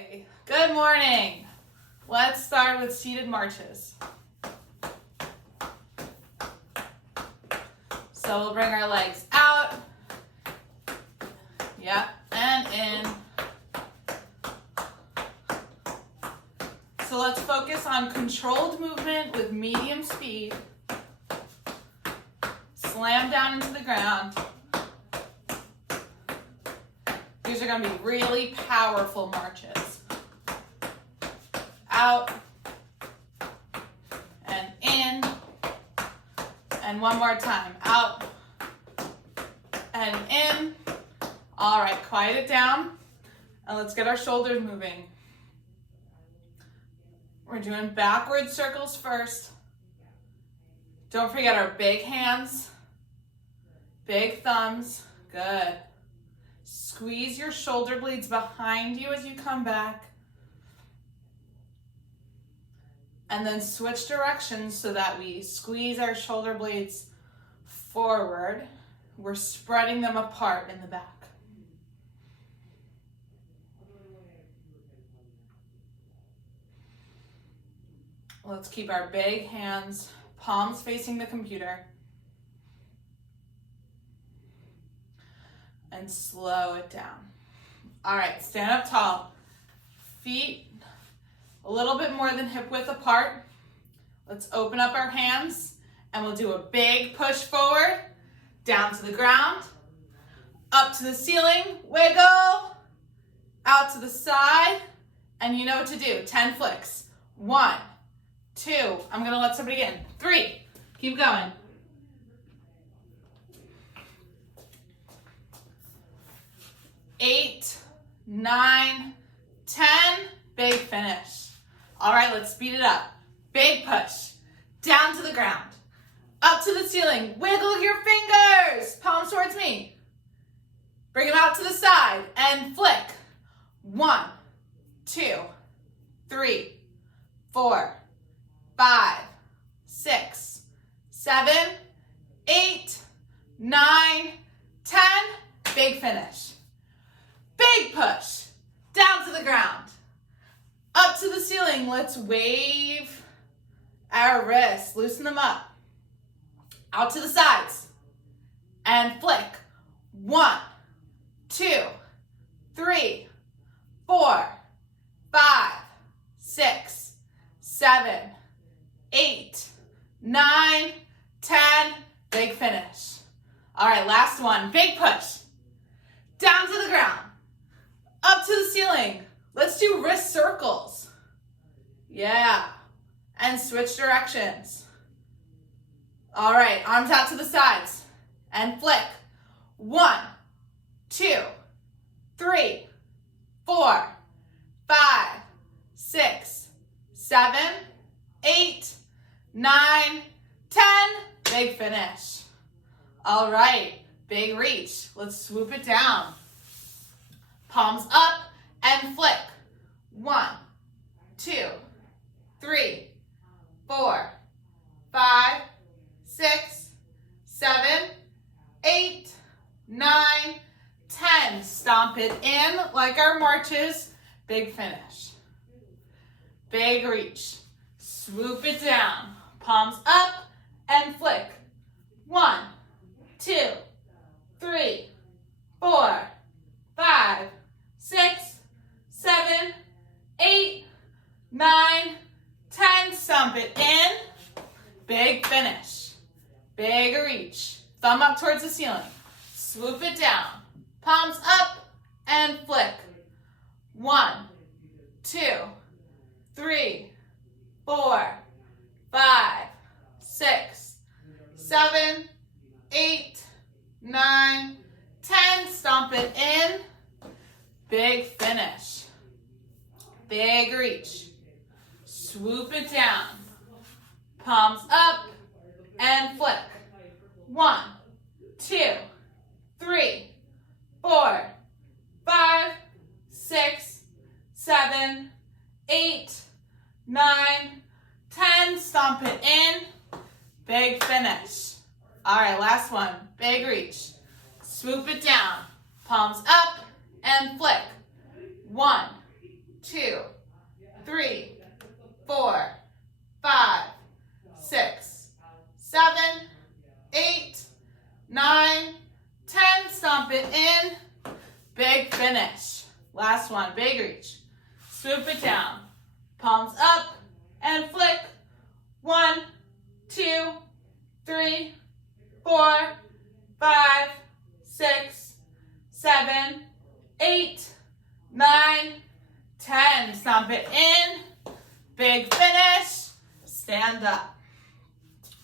Okay, good morning. Let's start with seated marches. So we'll bring our legs out. Yep, and in. So let's focus on controlled movement with medium speed. Slam down into the ground. These are going to be really powerful marches. Out and in. And one more time. Out and in. All right, quiet it down. And let's get our shoulders moving. We're doing backward circles first. Don't forget our big hands, big thumbs. Good. Squeeze your shoulder blades behind you as you come back. And then switch directions so that we squeeze our shoulder blades forward. We're spreading them apart in the back. Let's keep our big hands, palms facing the computer. And slow it down. All right, stand up tall. Feet a little bit more than hip width apart. Let's open up our hands and we'll do a big push forward, down to the ground, up to the ceiling, wiggle, out to the side, and you know what to do, 10 flicks. 1, 2, I'm gonna let somebody in. 3, keep going. 8, 9, 10, big finish. All right, let's speed it up. Big push, down to the ground, up to the ceiling, wiggle your fingers, palms towards me. Bring them out to the side and flick. 1, 2, 3, 4, 5, 6, 7, 8, 9, 10, big finish. Big push, down to the ground, up to the ceiling. Let's wave our wrists, loosen them up, out to the sides, and flick. 1, 2, 3, 4, 5, 6, 7, 8, 9, 10, big finish. All right, last one, big push, down to the ground, up to the ceiling. Let's do wrist circles. Yeah. And switch directions. All right, arms out to the sides. And flick. 1, 2, 3, 4, 5, 6, 7, 8, 9, 10. Big finish. All right, big reach. Let's swoop it down. Palms up and flick. 1, 2, 3, 4, 5, 6, 7, 8, 9, 10. Stomp it in like our marches. Big finish. Big reach. Swoop it down. Palms up and flick. 1, 2, 3, 4, 5, 6, 7, 8, 9, 10. Stomp it in. Big finish. Big reach. Thumb up towards the ceiling. Swoop it down. Palms up and flick. 1, 2, 3, 4, 5, 6, 7, 8, 9, 10. Stomp it in. Big finish. Big reach. Swoop it down. Palms up and flick. 1, 2, 3, 4, 5, 6, 7, 8, 9, 10. Stomp it in. Big finish. All right, last one. Big reach. Swoop it down. Palms up and flick. 1, 2, 3, 4, 5, 6, 7, 8, 9, 10. Stomp it in. Big finish. Last one, big reach. Swoop it down. Palms up and flick. 1, 2, 3, 4, 5, 6, 7, 8, 9, 10. Stomp it in. Big finish. Stand up.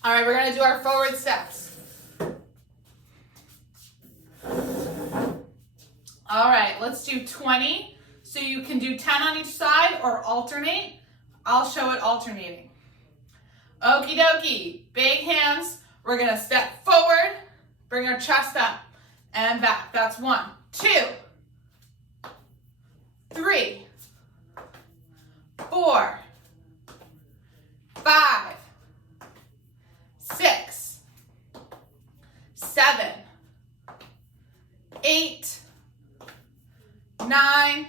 All right, we're going to do our forward steps. All right, let's do 20. So you can do 10 on each side or alternate. I'll show it alternating. Okie dokie. Big hands. We're going to step forward, bring our chest up and back. That's 1, 2, 3, 4, 5, 6, 7, 8, 9,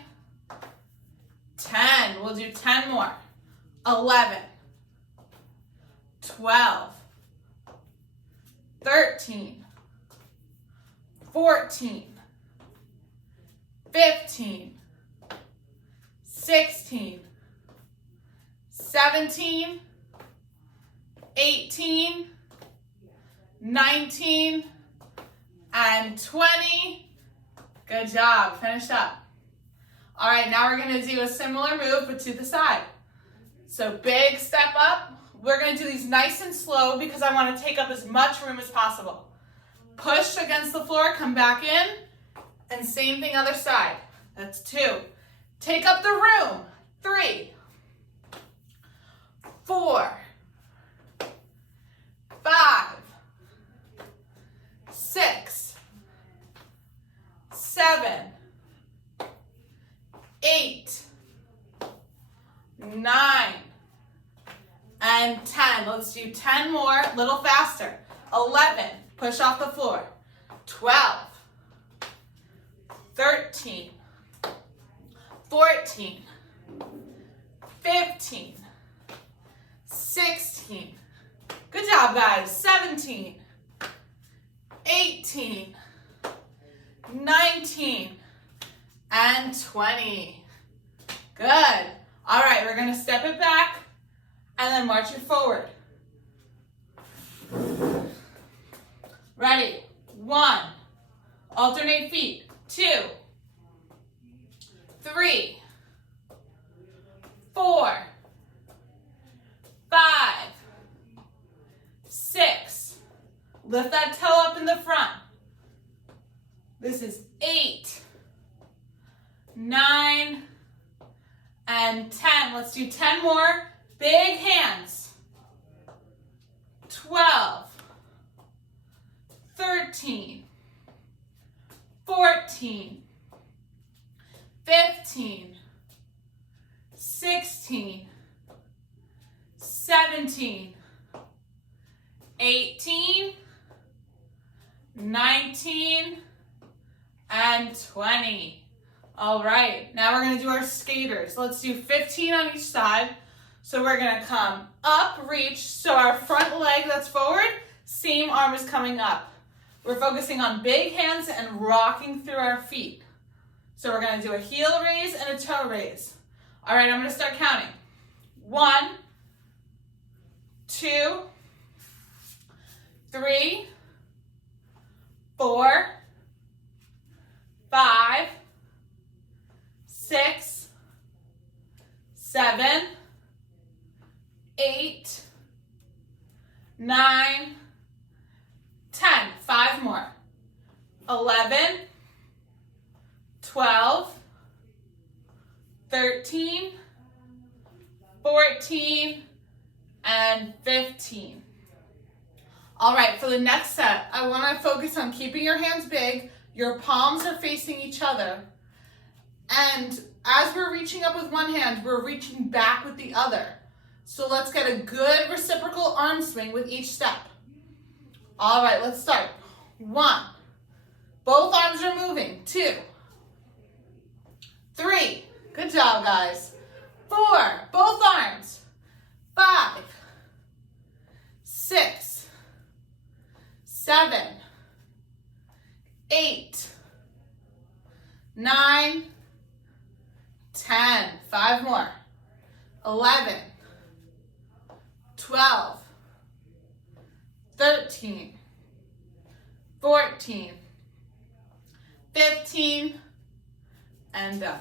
10. We'll do 10 more. 11, 12, 13, 14, 15, 16, 17, 18, 19, and 20. Good job. Finish up. All right, now we're going to do a similar move, but to the side. So big step up. We're going to do these nice and slow because I want to take up as much room as possible. Push against the floor, come back in, and same thing other side. That's 2. Take up the room. 3, 4, 5, 6, 7, 8, 9, and 10. Let's do 10 more, a little faster. 11, push off the floor. 12, 13, 14, 15, 16. Good job, guys. 17, 18, 19, and 20. Good. All right, we're going to step it back and then march it forward. Ready? 1. Alternate feet. 2, 3, 4, 5, 6. Lift that toe up in the front. This is 8, 9, and 10. Let's do 10 more. Big hands. 12, 13, 14, 15, 16, 17, 18, 19, and 20. All right, now we're gonna do our skaters. Let's do 15 on each side. So we're gonna come up, reach, so our front leg that's forward, same arm is coming up. We're focusing on big hands and rocking through our feet. So we're gonna do a heel raise and a toe raise. All right, I'm gonna start counting. 1, 2, 3, 4, 5, 6, 7, 8, 9, 10. 5 more. 11, 12, 13, 14, and 15. All right, for the next set, I want to focus on keeping your hands big. Your palms are facing each other. And as we're reaching up with one hand, we're reaching back with the other. So let's get a good reciprocal arm swing with each step. All right, let's start. 1. Both arms are moving. 2, 3. Good Good job, guys. 4, both arms. 5, 6, 7, 8, 9, 10. 5 more. 11, 12, 13, 14, 15, and done.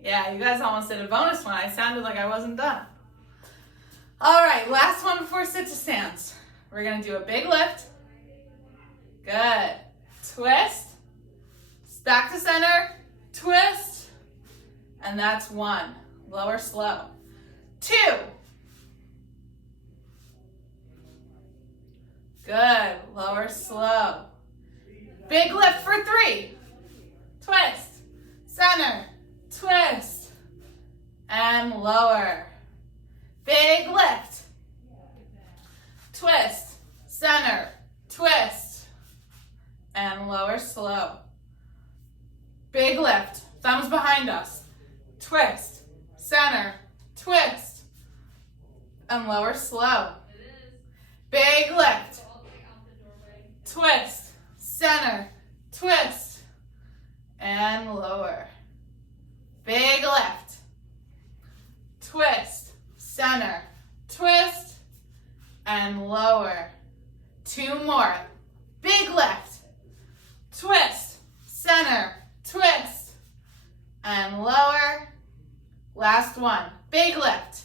Yeah, you guys almost did a bonus one. I sounded like I wasn't done. All right, last one before sit to stands. We're gonna do a big lift. Good. Twist. Back to center. Twist. And that's 1. Lower slow. 2. Good. Lower slow. Big lift for 3. Twist. Center. Twist. And lower. Big lift. Twist. Center. Twist. And lower slow. Big lift. Thumbs behind us. Twist. Center. Twist. And lower slow. Big lift. Twist. Center. Twist. And lower. Big lift. Twist. Center. Twist. And lower. 2 more. Big lift. Twist. Center. Twist. And lower. Last one. Big lift.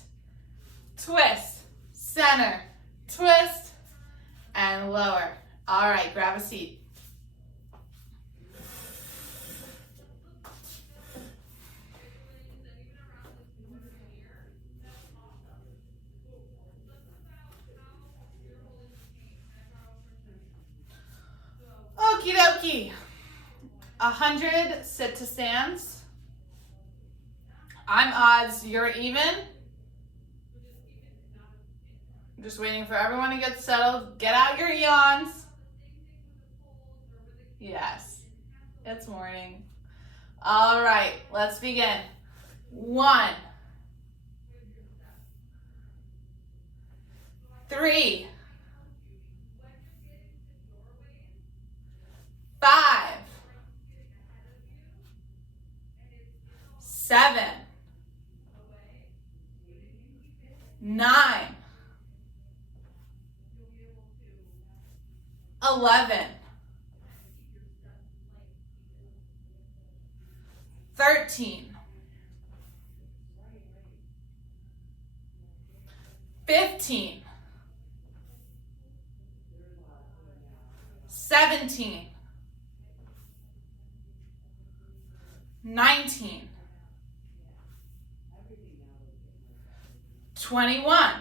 Twist. Center. Twist. And lower. All right, grab a seat. Okie dokie. 100 sit to stands. I'm odds, you're even. I'm just waiting for everyone to get settled. Get out your yawns. Yes, it's morning. All right, let's begin. 1, 3, 5, 7, 9, 11, 13, 15, 17, 19, 21.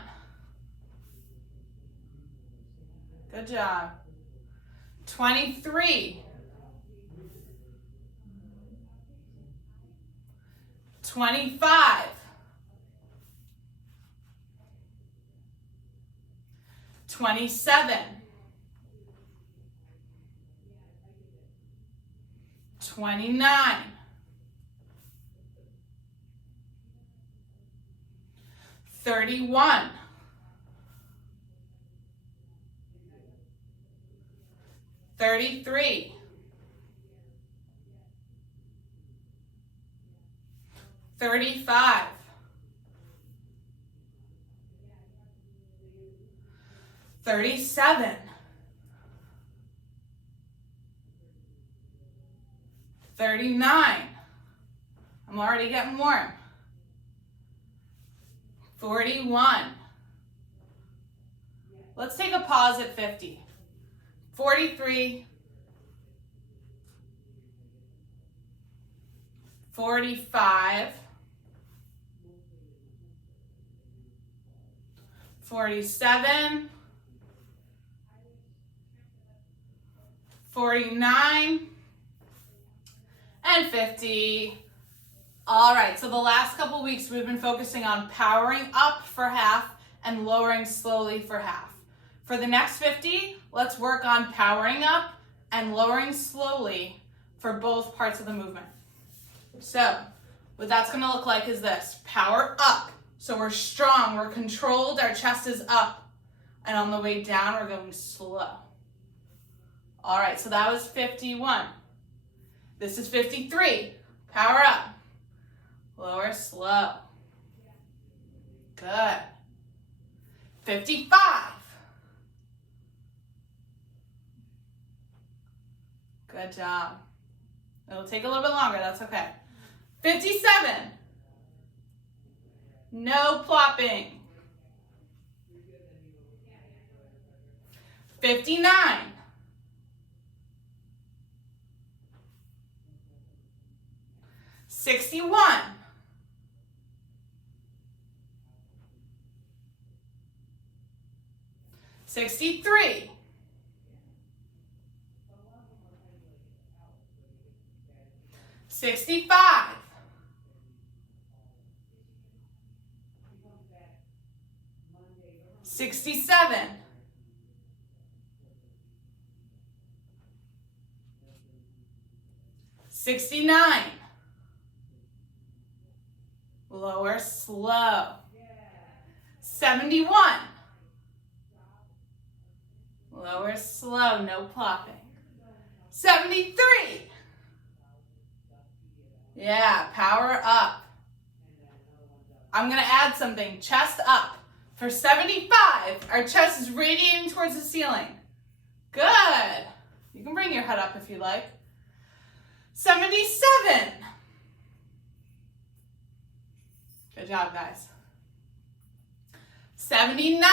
Good job. 23. 25. 27. 29. 31. 33. 35. 37. 39. I'm already getting warm. 41. Let's take a pause at 50. 43. 45. 47. 49. And 50. All right, so the last couple weeks we've been focusing on powering up for half and lowering slowly for half. For the next 50, let's work on powering up and lowering slowly for both parts of the movement. So what that's gonna look like is this. Power up. So we're strong, we're controlled, our chest is up. And on the way down, we're going slow. All right, so that was 51. This is 53. Power up. Lower, slow. Good. 55. Good job. It'll take a little bit longer, that's okay. 57. No plopping. 59. 61. 63. 65. 67. 69. Lower, slow. 71. Lower, slow, no plopping. 73. Yeah, power up. I'm gonna add something, chest up. For 75, our chest is radiating towards the ceiling. Good. You can bring your head up if you like. 77. Good job, guys. 79.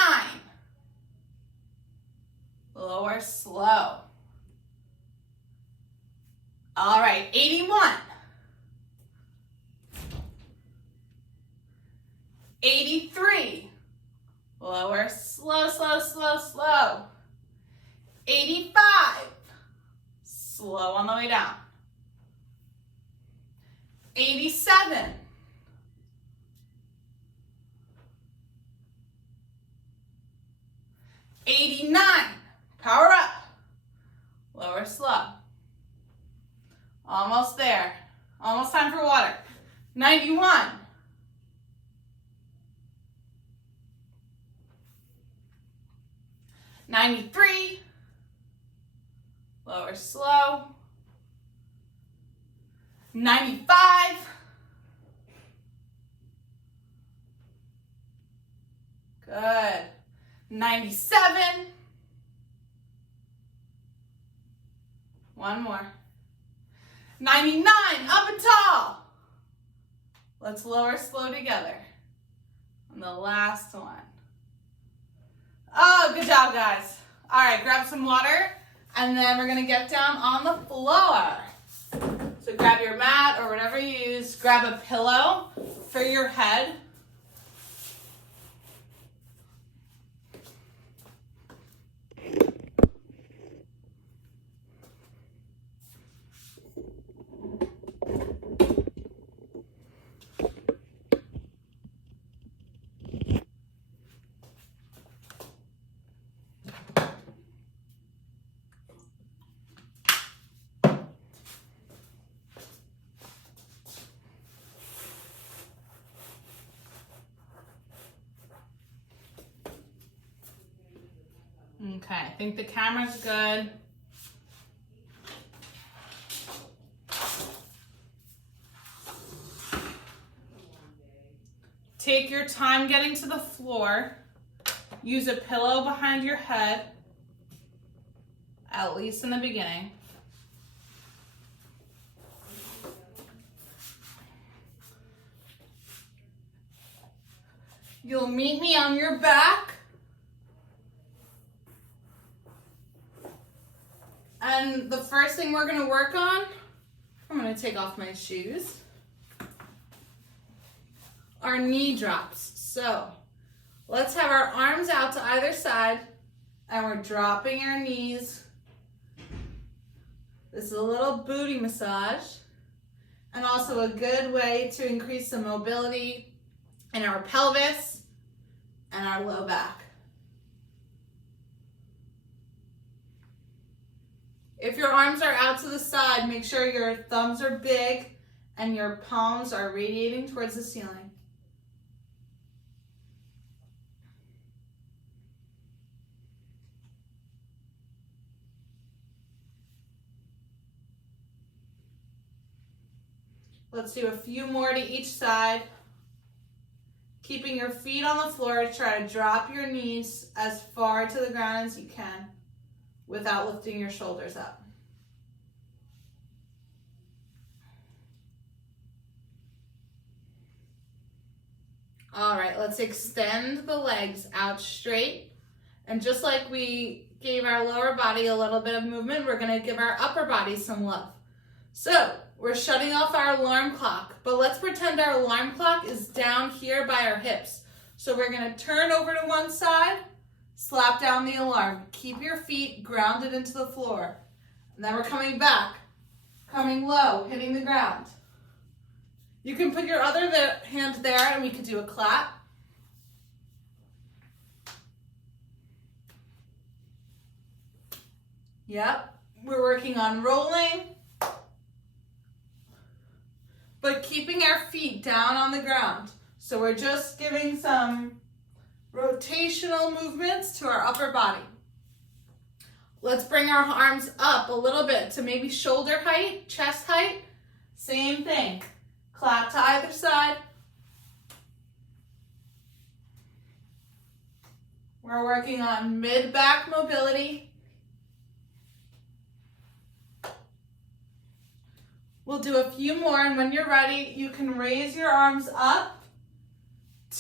Lower, slow. All right, 81. 83. Lower, slow, slow, slow, slow. 85. Slow on the way down. 87. 89. Power up. Lower, slow. Almost there. Almost time for water. 91. 93. Lower, slow. 95. Good. 97. One more. 99, up and tall. Let's lower, slow together. And the last one. Oh, good job, guys. All right, grab some water, and then we're gonna get down on the floor. So grab your mat or whatever you use. Grab a pillow for your head. Okay, I think the camera's good. Take your time getting to the floor. Use a pillow behind your head, at least in the beginning. You'll meet me on your back. And the first thing we're gonna work on, I'm gonna take off my shoes, are knee drops. So let's have our arms out to either side and we're dropping our knees. This is a little booty massage and also a good way to increase the mobility in our pelvis and our low back. If your arms are out to the side, make sure your thumbs are big and your palms are radiating towards the ceiling. Let's do a few more to each side. Keeping your feet on the floor, try to drop your knees as far to the ground as you can without lifting your shoulders up. All right, let's extend the legs out straight. And just like we gave our lower body a little bit of movement, we're gonna give our upper body some love. So we're shutting off our alarm clock, but let's pretend our alarm clock is down here by our hips. So we're gonna turn over to one side, slap down the alarm. Keep your feet grounded into the floor. And then we're coming back, coming low, hitting the ground. You can put your other hand there and we could do a clap. Yep, we're working on rolling, but keeping our feet down on the ground. So we're just giving some rotational movements to our upper body. Let's bring our arms up a little bit to maybe shoulder height, chest height. Same thing. Clap to either side. We're working on mid-back mobility. We'll do a few more, and when you're ready, you can raise your arms up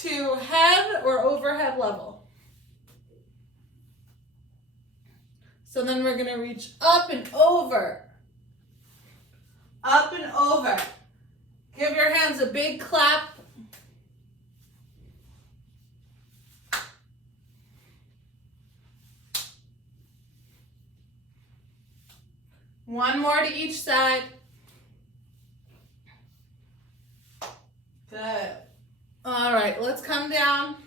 to head or overhead level. So then we're gonna reach up and over. Up and over. Give your hands a big clap. One more to each side. Good. All right, let's come down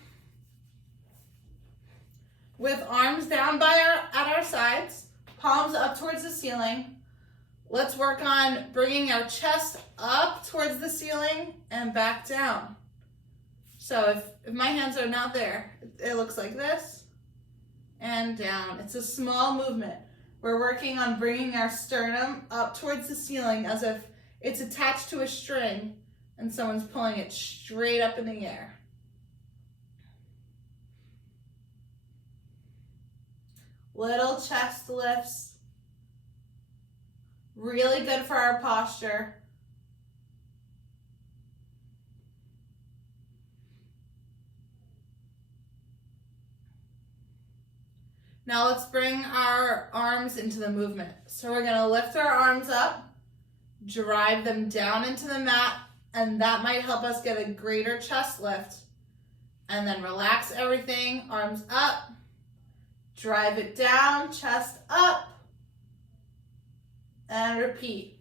with arms down at our sides, palms up towards the ceiling. Let's work on bringing our chest up towards the ceiling and back down. So if my hands are not there, it looks like this and down. It's a small movement. We're working on bringing our sternum up towards the ceiling as if it's attached to a string and someone's pulling it straight up in the air. Little chest lifts. Really good for our posture. Now let's bring our arms into the movement. So we're gonna lift our arms up, drive them down into the mat, and that might help us get a greater chest lift. And then relax everything, arms up, drive it down, chest up, and repeat.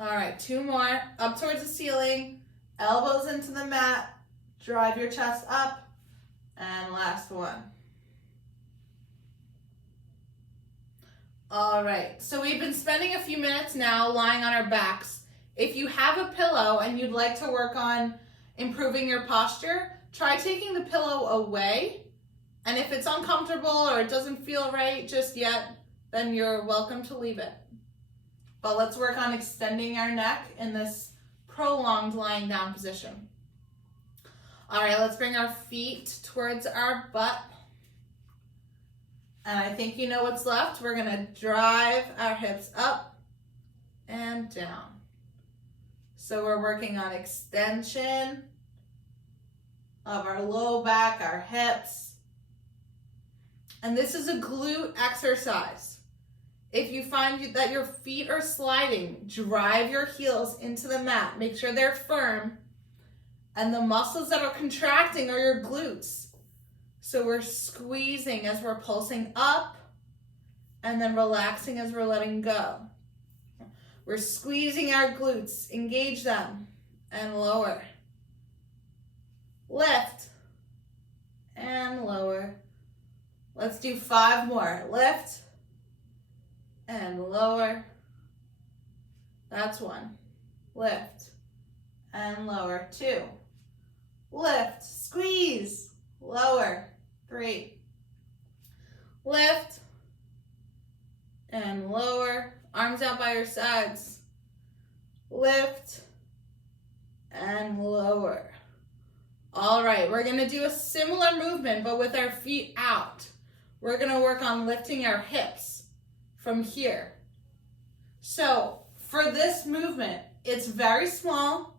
All right, two more. Up towards the ceiling, elbows into the mat, drive your chest up, and last one. All right, so we've been spending a few minutes now lying on our backs. If you have a pillow and you'd like to work on improving your posture, try taking the pillow away. And if it's uncomfortable or it doesn't feel right just yet, then you're welcome to leave it. But let's work on extending our neck in this prolonged lying down position. All right, let's bring our feet towards our butt. And I think you know what's left. We're gonna drive our hips up and down. So we're working on extension of our low back, our hips. And this is a glute exercise. If you find that your feet are sliding, drive your heels into the mat. Make sure they're firm. And the muscles that are contracting are your glutes. So we're squeezing as we're pulsing up and then relaxing as we're letting go. We're squeezing our glutes. Engage them. And lower. Lift. And lower. Let's do 5 more. Lift. And lower. That's 1. Lift. And lower. 2. Lift. Squeeze. Lower. 3. Lift. And lower. Arms out by your sides. Lift. And lower. All right, we're gonna do a similar movement, but with our feet out. We're gonna work on lifting our hips from here. So for this movement, it's very small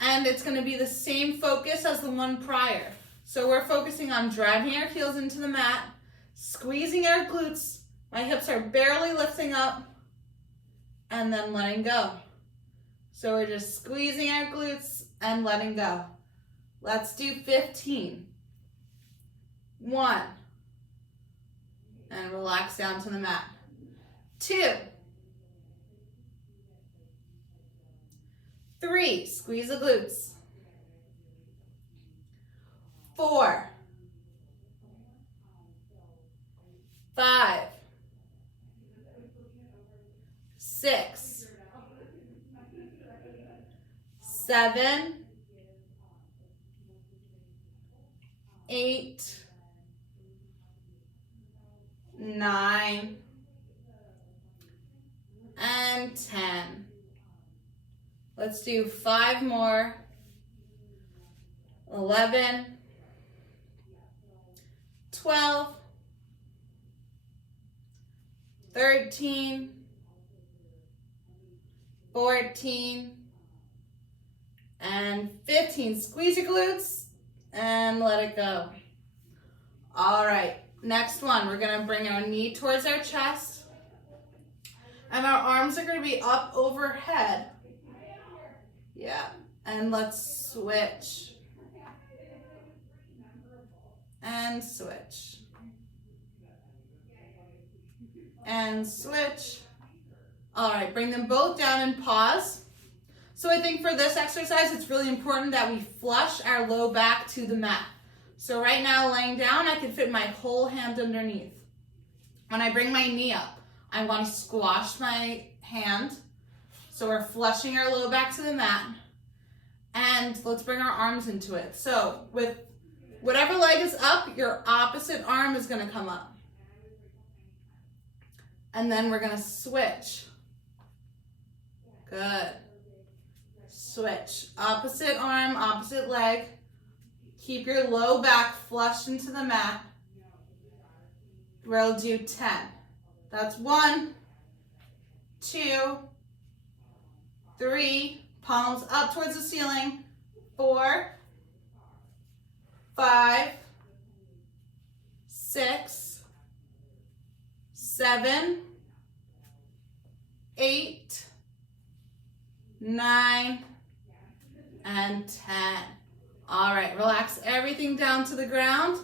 and it's gonna be the same focus as the one prior. So we're focusing on driving our heels into the mat, squeezing our glutes. My hips are barely lifting up and then letting go. So we're just squeezing our glutes and letting go. Let's do 15. 1. And relax down to the mat. 2. 3. Squeeze the glutes. 4. 5. 6. 7. 8. 9. And 10. Let's do 5 more. 11. 12. 13. 14. And 15. Squeeze your glutes and let it go. All right, next one, we're gonna bring our knee towards our chest and our arms are gonna be up overhead. Yeah, and let's switch. And switch. And switch. All right, bring them both down and pause. So I think for this exercise, it's really important that we flush our low back to the mat. So right now, laying down, I can fit my whole hand underneath. When I bring my knee up, I want to squash my hand. So we're flushing our low back to the mat. And let's bring our arms into it. So with whatever leg is up, your opposite arm is going to come up. And then we're going to switch. Good. Switch. Opposite arm, opposite leg. Keep your low back flushed into the mat. We'll do 10. That's 1, 2, 3, palms up towards the ceiling. 4, 5, 6, 7, 8, 9, and 10. All right, relax everything down to the ground.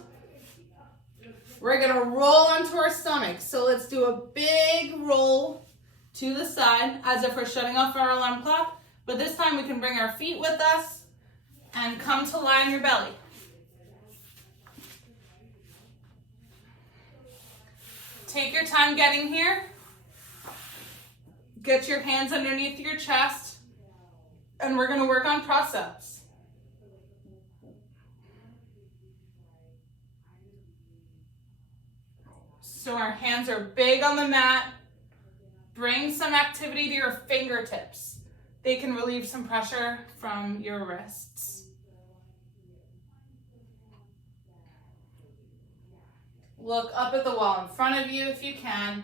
We're gonna roll onto our stomach. So let's do a big roll to the side as if we're shutting off our alarm clock. But this time we can bring our feet with us and come to lie on your belly. Take your time getting here. Get your hands underneath your chest. And we're gonna work on press-ups. So our hands are big on the mat. Bring some activity to your fingertips. They can relieve some pressure from your wrists. Look up at the wall in front of you if you can,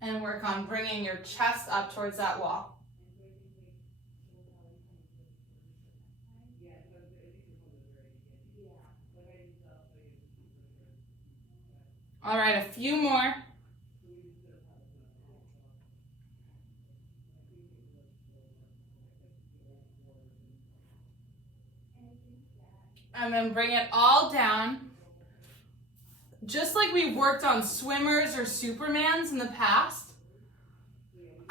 and work on bringing your chest up towards that wall. All right, a few more. And then bring it all down. Just like we've worked on swimmers or Supermans in the past,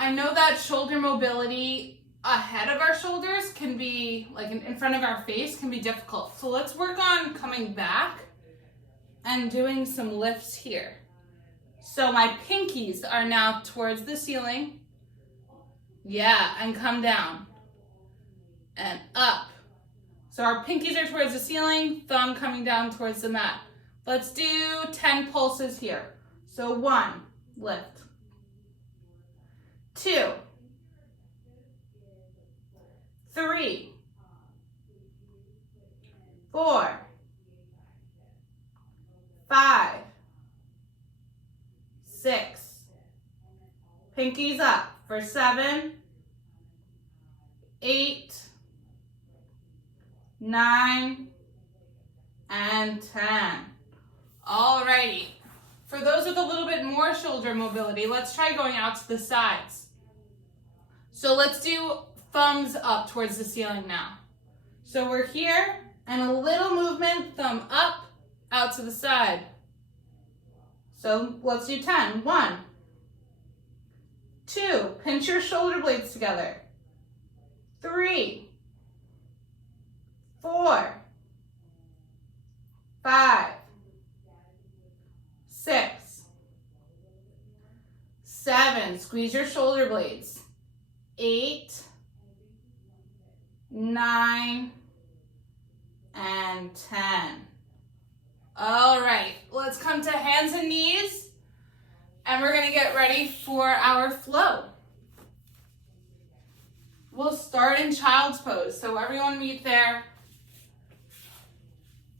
I know that shoulder mobility ahead of our shoulders can be, like in front of our face, can be difficult. So let's work on coming back and doing some lifts here. So my pinkies are now towards the ceiling. Yeah, and come down and up. So our pinkies are towards the ceiling, thumb coming down towards the mat. Let's do 10 pulses here. So 1, lift. 2, 3, 4, 5, 6, pinkies up for 7, 8, 9, and 10. Alrighty. For those with a little bit more shoulder mobility, let's try going out to the sides. So let's do thumbs up towards the ceiling now. So we're here, and a little movement, thumb up, out to the side. So let's do 10. 1, 2, pinch your shoulder blades together. 3, 4, 5, 6, 7, squeeze your shoulder blades. 8, 9, and 10. All right, let's come to hands and knees, and we're gonna get ready for our flow. We'll start in child's pose, so everyone meet there.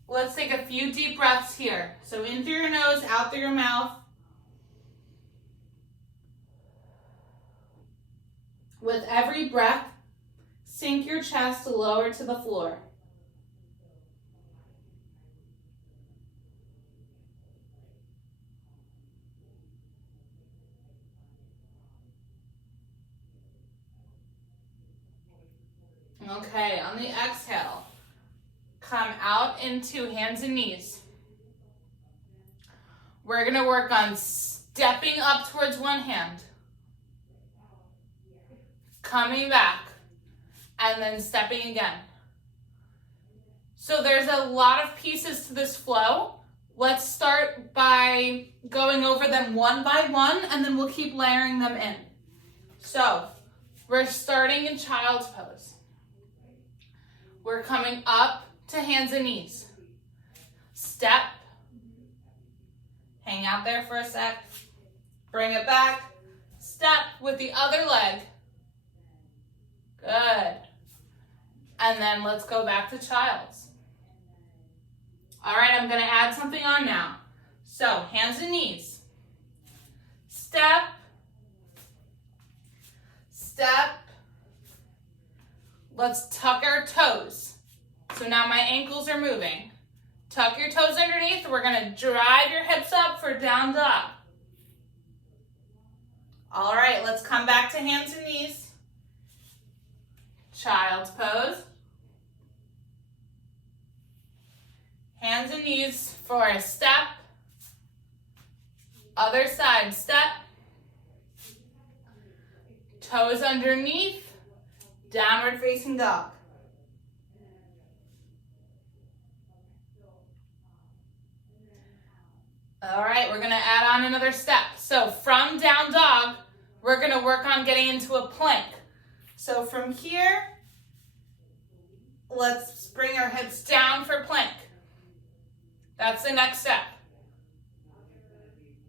Let's take a few deep breaths here. So in through your nose, out through your mouth. With every breath, sink your chest lower to the floor. Okay, on the exhale, come out into hands and knees. We're gonna work on stepping up towards one hand, coming back, and then stepping again. So there's a lot of pieces to this flow. Let's start by going over them one by one, and then we'll keep layering them in. So we're starting in child's pose. We're coming up to hands and knees. Step. Hang out there for a sec. Bring it back. Step with the other leg. Good. And then let's go back to child's. All right, I'm gonna add something on now. So hands and knees. Step. Step. Let's tuck our toes. So now my ankles are moving. Tuck your toes underneath. We're gonna drive your hips up for down dog. All right, let's come back to hands and knees. Child's pose. Hands and knees for a step. Other side step. Toes underneath. Downward facing dog. All right, we're gonna add on another step. So from down dog, we're gonna work on getting into a plank. So from here, let's bring our hips down for plank. That's the next step.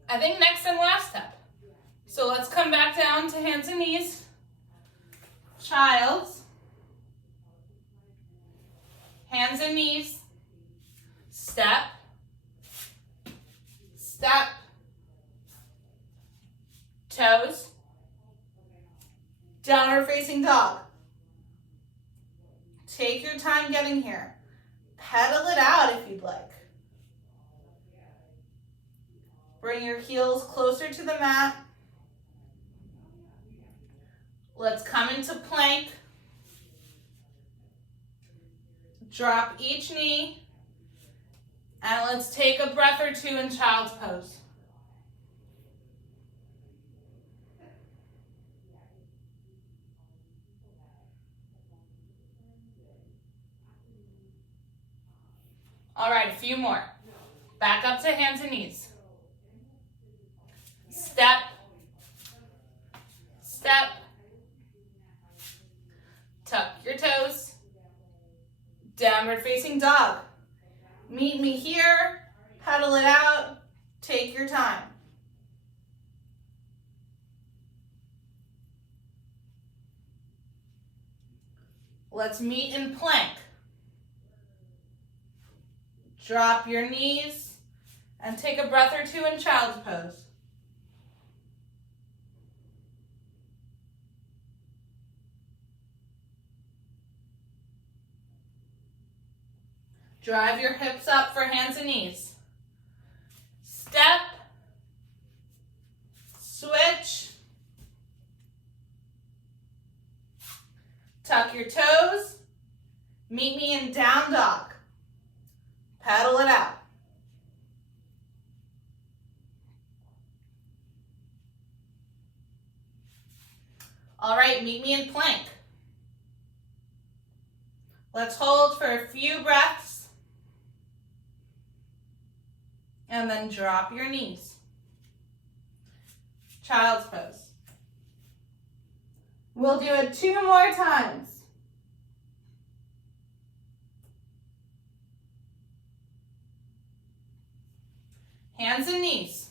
I think next and last step. So let's come back down to hands and knees. Child's. Hands and knees. Step. Step. Toes. Downward facing dog. Take your time getting here. Pedal it out if you'd like. Bring your heels closer to the mat. Let's come into plank. Drop each knee. And let's take a breath or two in child's pose. All right, a few more. Back up to hands and knees. Step, step. Tuck your toes. Downward facing dog. Meet me here, pedal it out, take your time. Let's meet in plank. Drop your knees and take a breath or two in child's pose. Drive your hips up for hands and knees. Step, switch, tuck your toes, meet me in down dog. Pedal it out. All right, meet me in plank. Let's hold for a few breaths. And then drop your knees. Child's pose. We'll do it 2 more times. Hands and knees.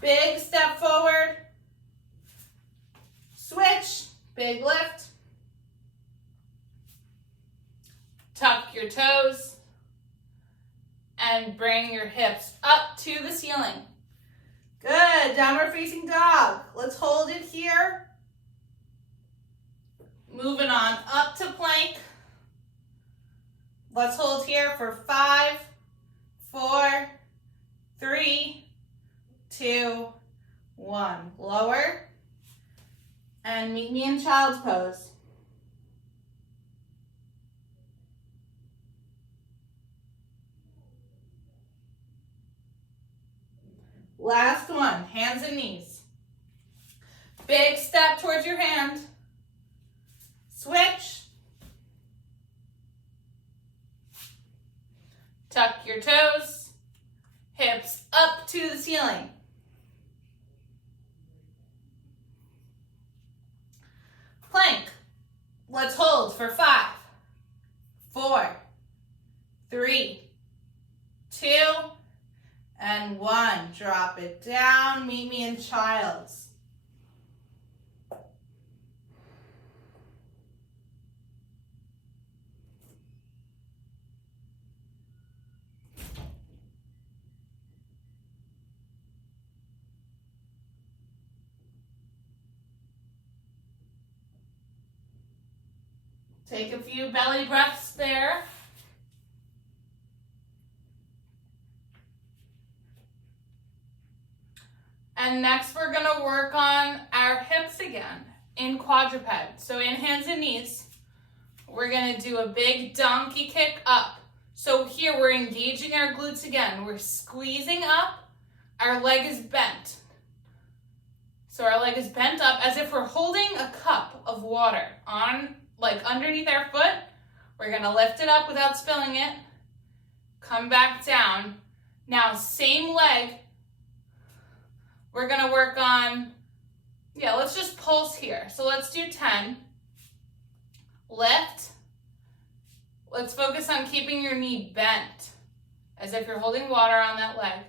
Big step forward. Switch, big lift. Tuck your toes. And bring your hips up to the ceiling. Good, downward facing dog. Let's hold it here. Moving on up to plank. Let's hold here for 5, 4, 3, 2, 1. Lower. And meet me in child's pose. Last one, hands and knees. Big step towards your hand. Switch. Tuck your toes. Hips up to the ceiling. Plank. Let's hold for 5, 4, 3, 2, and 1. Drop it down. Meet me in child's. Take a few belly breaths there. And next we're gonna work on our hips again in quadruped. So in hands and knees, we're gonna do a big donkey kick up. So here we're engaging our glutes again. We're squeezing up, our leg is bent. So our leg is bent up as if we're holding a cup of water on, like underneath our foot. We're gonna lift it up without spilling it. Come back down. Now same leg. We're gonna work on, let's just pulse here. So let's do 10. Lift. Let's focus on keeping your knee bent as if you're holding water on that leg.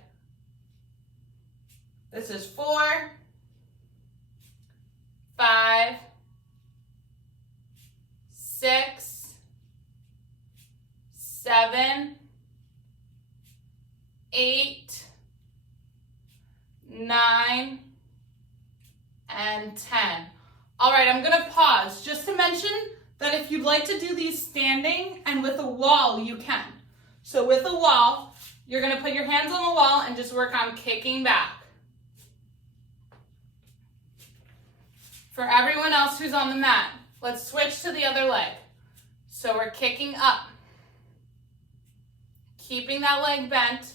This is 4, 5, 6, 7, 8, 9, and 10. All right, I'm gonna pause just to mention that if you'd like to do these standing and with a wall, you can. So with a wall, you're gonna put your hands on the wall and just work on kicking back. For everyone else who's on the mat, let's switch to the other leg. So we're kicking up, keeping that leg bent,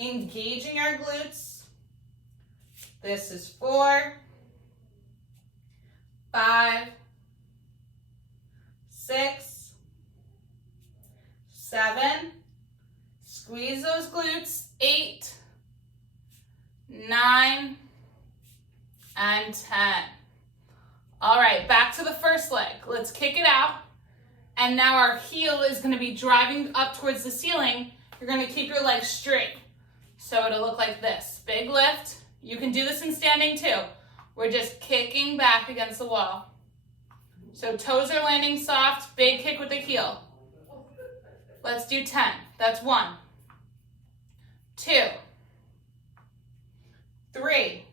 engaging our glutes. This is 4, 5, 6, 7, and 10. All right, back to the first leg. Let's kick it out. And now our heel is going to be driving up towards the ceiling. You're going to keep your legs straight. So it'll look like this. Big lift. You can do this in standing too. We're just kicking back against the wall. So toes are landing soft, big kick with the heel. Let's do 10. That's 1, 2, 3,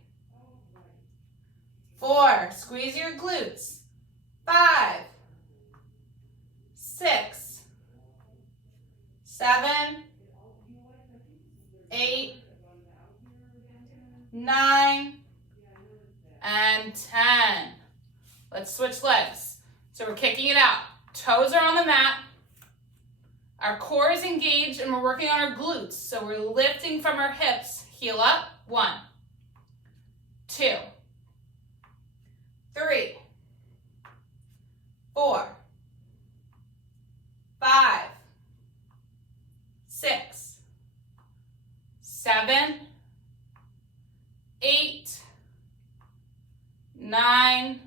4. Squeeze your glutes. 5, 6, 7, 8, 9, and 10. Let's switch legs. So we're kicking it out. Toes are on the mat. Our core is engaged and we're working on our glutes. So we're lifting from our hips. Heel up. 1, 2, 3, 4, 5, 6, 7, 8, 9,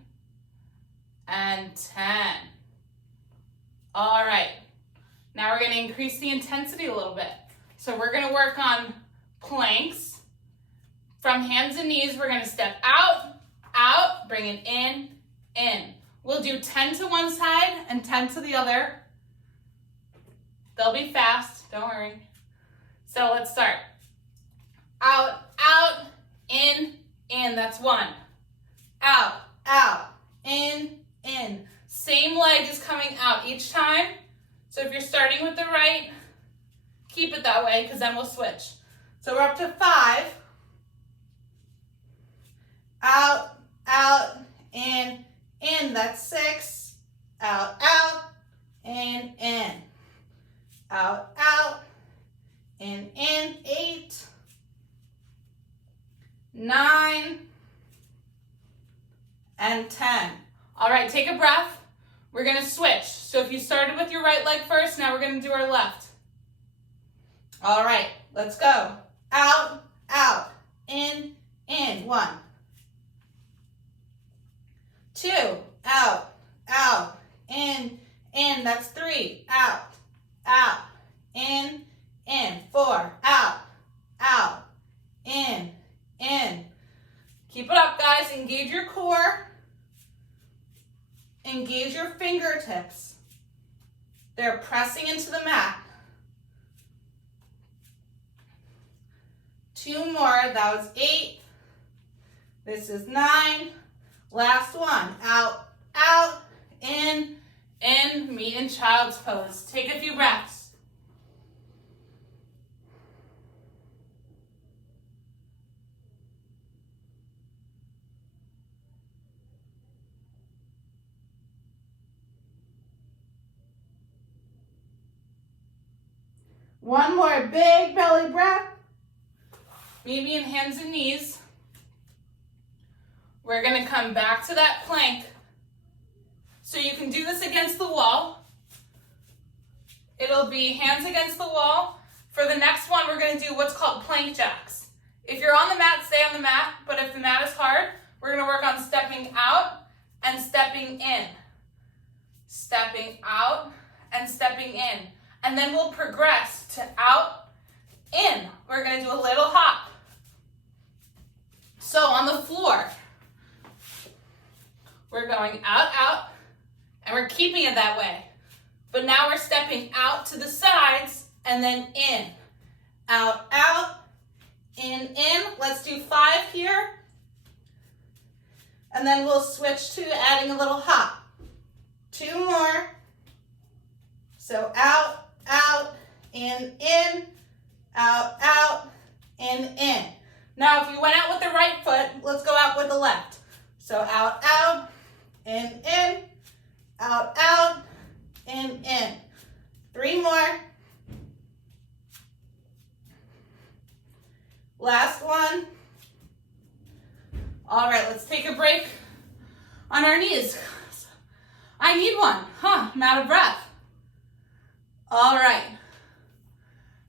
and 10. All right. Now we're going to increase the intensity a little bit. So we're going to work on planks. From hands and knees, we're going to step out, out, bring it in. We'll do 10 to one side and 10 to the other. They'll be fast, don't worry. So let's start. Out, out, in. That's 1. Out, out, in. Same leg is coming out each time. So if you're starting with the right, keep it that way because then we'll switch. So we're up to 5. Out, out, in. That's 6. Out, out, in. Out, out, in. 8, 9, and 10. All right, take a breath. We're gonna switch. So if you started with your right leg first, now we're gonna do our left. All right, let's go. Out, out, in. 1, 2, out, out, in. That's 3, out, out, in. 4, out, out, in. Keep it up, guys. Engage your core. Engage your fingertips. They're pressing into the mat. 2 more. That was 8. This is 9. Last one. Out, out, in. Meet in child's pose. Take a few breaths. One more big belly breath. Maybe in hands and knees. We're going to come back to that plank. So you can do this against the wall. It'll be hands against the wall. For the next one, we're going to do what's called plank jacks. If you're on the mat, stay on the mat. But if the mat is hard, we're going to work on stepping out and stepping in. Stepping out and stepping in. And then we'll progress to out, in. We're going to do a little hop. So on the floor, we're going out, out, and we're keeping it that way. But now we're stepping out to the sides and then in. Out, out, in. Let's do 5 here. And then we'll switch to adding a little hop. 2 more. So out, out, in, out, out, in. Now, if you went out with the right foot, let's go out with the left. So out, out, in, out, out, in. 3 more. Last one. All right, let's take a break on our knees. I need one. I'm out of breath. All right.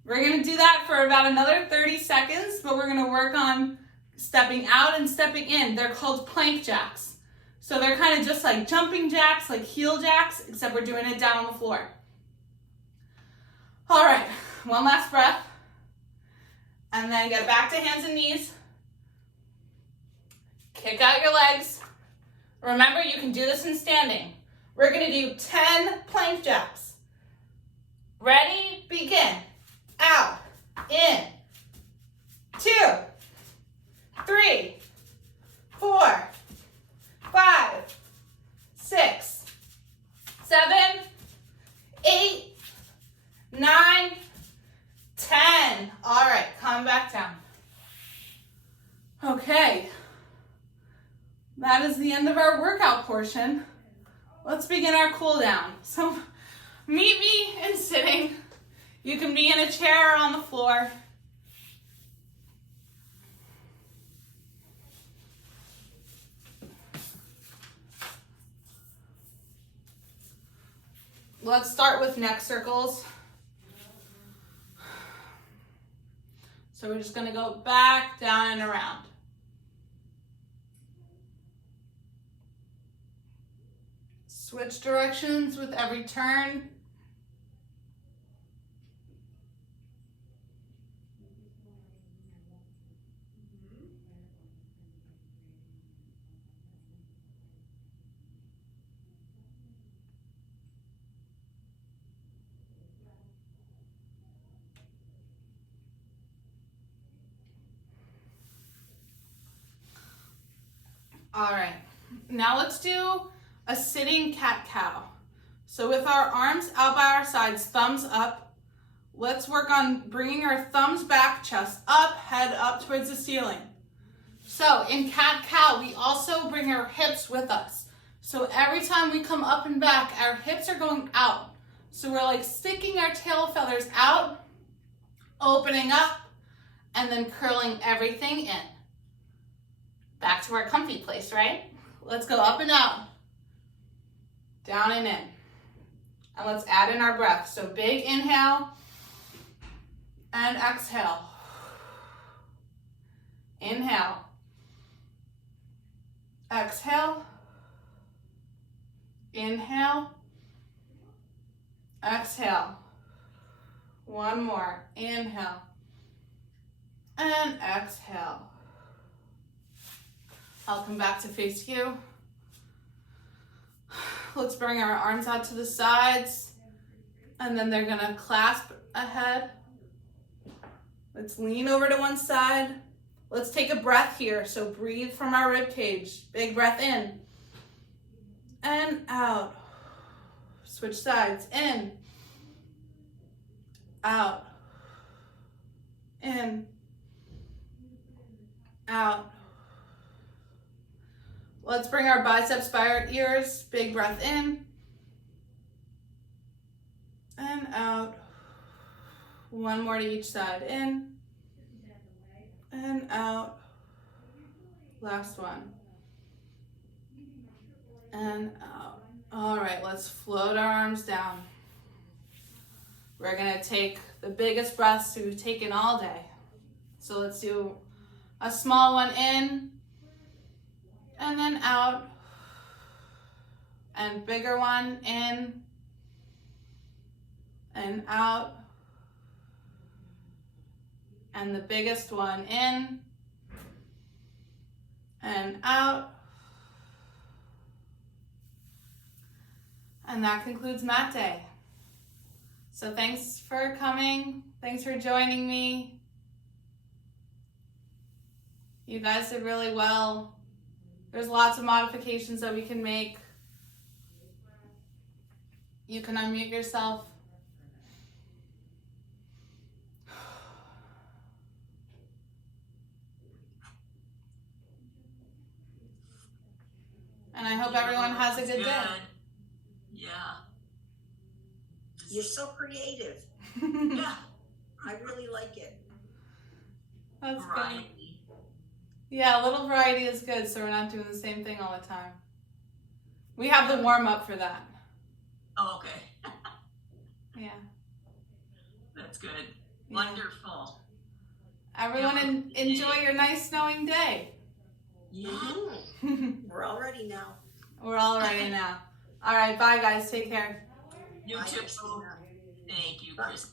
We're going to do that for about another 30 seconds, but we're going to work on stepping out and stepping in. They're called plank jacks. So they're kind of just like jumping jacks, like heel jacks, except we're doing it down on the floor. All right, one last breath. And then get back to hands and knees. Kick out your legs. Remember, you can do this in standing. We're gonna do 10 plank jacks. Ready? Begin. Out, in, 2, 3, 4, 5, 6, 7, 8, 9, 10. All right, come back down. Okay. That is the end of our workout portion. Let's begin our cool down. So meet me in sitting. You can be in a chair or on the floor. Let's start with neck circles. So we're just gonna go back, down, and around. Switch directions with every turn. All right, now let's do a sitting cat-cow. So with our arms out by our sides, thumbs up, let's work on bringing our thumbs back, chest up, head up towards the ceiling. So in cat-cow, we also bring our hips with us. So every time we come up and back, our hips are going out. So we're like sticking our tail feathers out, opening up, and then curling everything in. Back to our comfy place, right? Let's go up and out, down and in. And let's add in our breath. So big inhale and exhale. Inhale. Exhale. Inhale. Exhale. One more. Inhale. And exhale. I'll come back to face you. Let's bring our arms out to the sides, and then they're gonna clasp ahead. Let's lean over to one side. Let's take a breath here. So breathe from our rib cage. Big breath in and out. Switch sides. In, out, in, out. Let's bring our biceps by our ears. Big breath in and out. One more to each side. In and out. Last one. And out. All right, let's float our arms down. We're gonna take the biggest breaths we've taken all day. So let's do a small one in, and then out, and bigger one in, and out, and the biggest one in, and out. And that concludes mat day. So thanks for coming. Thanks for joining me. You guys did really well. There's lots of modifications that we can make. You can unmute yourself. And I hope everyone has a good day. Yeah. You're so creative. Yeah. I really like it. That's good. Variety. Yeah, a little variety is good, so we're not doing the same thing all the time. We have the warm-up for that. Oh, okay. Yeah. That's good. Yeah. Wonderful. Everyone enjoy your nice snowing day. Yeah. We're all ready now. We're all ready now. All right, bye guys. Take care. You Bye, too. Christina. Thank you, Bye. Chris.